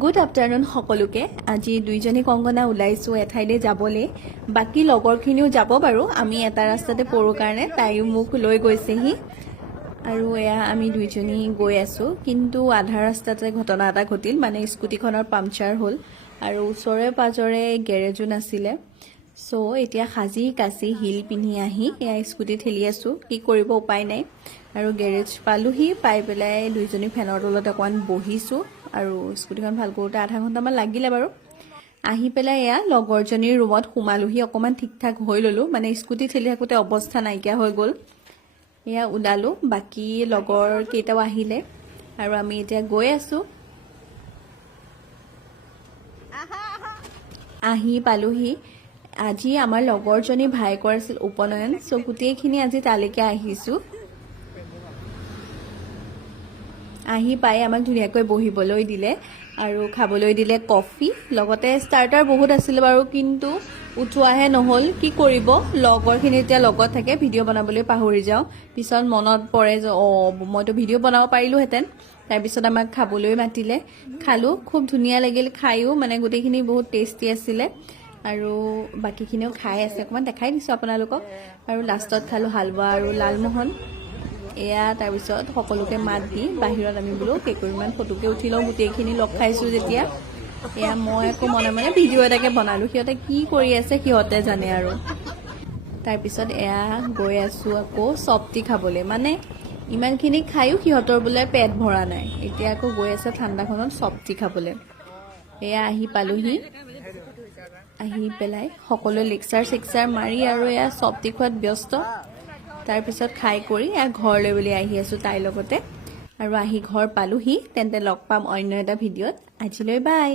Good afternoon সকলোকে। আজি দুইজনী কংকনা ওলাইছোঁ এঠাইলৈ যাবলৈ। বাকী লগৰখিনিও যাব বাৰু, আমি এটা ৰাস্তাতে পৰোঁ কাৰণে তাইও মোক লৈ গৈছেহি আৰু এয়া আমি দুইজনী গৈ আছোঁ। কিন্তু আধা ৰাস্তাতে ঘটনা এটা ঘটিল, মানে স্কুটিখনৰ পামচাৰ হ'ল আৰু ওচৰে পাজৰে গেৰেজো নাছিলে। চ' এতিয়া সাজি কাচি হিল পিন্ধি আহি এয়া স্কুটি ঠেলি আছোঁ, কি কৰিব উপায় নাই। আৰু গেৰেজ পালোহি, পাই পেলাই দুইজনী ফেনৰ তলত অকণমান বহিছোঁ আৰু স্কুটিখন ভাল কৰোঁতে আধা ঘণ্টামান লাগিলে বাৰু। আহি পেলাই এয়া লগৰজনীৰ ৰুমত সোমালোহি, অকণমান ঠিক ঠাক হৈ ল'লোঁ, মানে স্কুটি ঠেলি থাকোঁতে অৱস্থা নাইকিয়া হৈ গ'ল। এয়া ওলালোঁ, বাকী লগৰ কেইটাও আহিলে আৰু আমি এতিয়া গৈ আছোঁ। আহি পালোহি। আজি আমাৰ লগৰজনী ভায়েকৰ আছিল উপনয়ন, চ' গোটেইখিনি আজি তালৈকে আহিছোঁ। আহি পাই আমাক ধুনীয়াকৈ বহিবলৈ দিলে আৰু খাবলৈ দিলে কফি, লগতে ষ্টাৰ্টাৰ বহুত আছিলে বাৰু, কিন্তু উঠোৱাহে নহ'ল। কি কৰিব, লগৰখিনি এতিয়া লগত থাকে, ভিডিঅ' বনাবলৈ পাহৰি যাওঁ। পিছত মনত পৰে যে মইতো ভিডিঅ' বনাব পাৰিলোহেঁতেন। তাৰপিছত আমাক খাবলৈ মাতিলে, খালোঁ, খুব ধুনীয়া লাগিল খায়ো, মানে গোটেইখিনি বহুত টেষ্টি আছিলে আৰু বাকীখিনিও খাই আছে, অকণমান দেখাই দিছোঁ আপোনালোকক। আৰু লাষ্টত খালোঁ হালৱা আৰু লালমোহন। এয়া তাৰপিছত সকলোকে মাত দি বাহিৰত আমি বোলো কেইকোৰিমান ফটোকে উঠি লওঁ, গোটেইখিনি লগ খাইছোঁ যেতিয়া। এয়া মই আকৌ মনে মনে ভিডিঅ' এটাকে বনালোঁ, সিহঁতে কি কৰি আছে সিহঁতে জানে আৰু। তাৰপিছত এয়া গৈ আছোঁ আকৌ চপটি খাবলৈ, মানে ইমানখিনি খায়ো সিহঁতৰ বোলে পেট ভৰা নাই, এতিয়া আকৌ গৈ আছে ঠাণ্ডাখনত চপটি খাবলৈ। এয়া আহি পালোহি, আহি পেলাই সকলোৱে লেকচাৰ চেকচাৰ মাৰি আৰু এয়া চপটি খোৱাত ব্যস্ত। তাৰপিছত খাই কৰি এয়া ঘৰলৈ বুলি আহি আছোঁ তাইৰ লগতে, আৰু আহি ঘৰ পালোহি। তেন্তে লগ পাম অন্য এটা ভিডিঅ'ত। আজিলৈ বাই।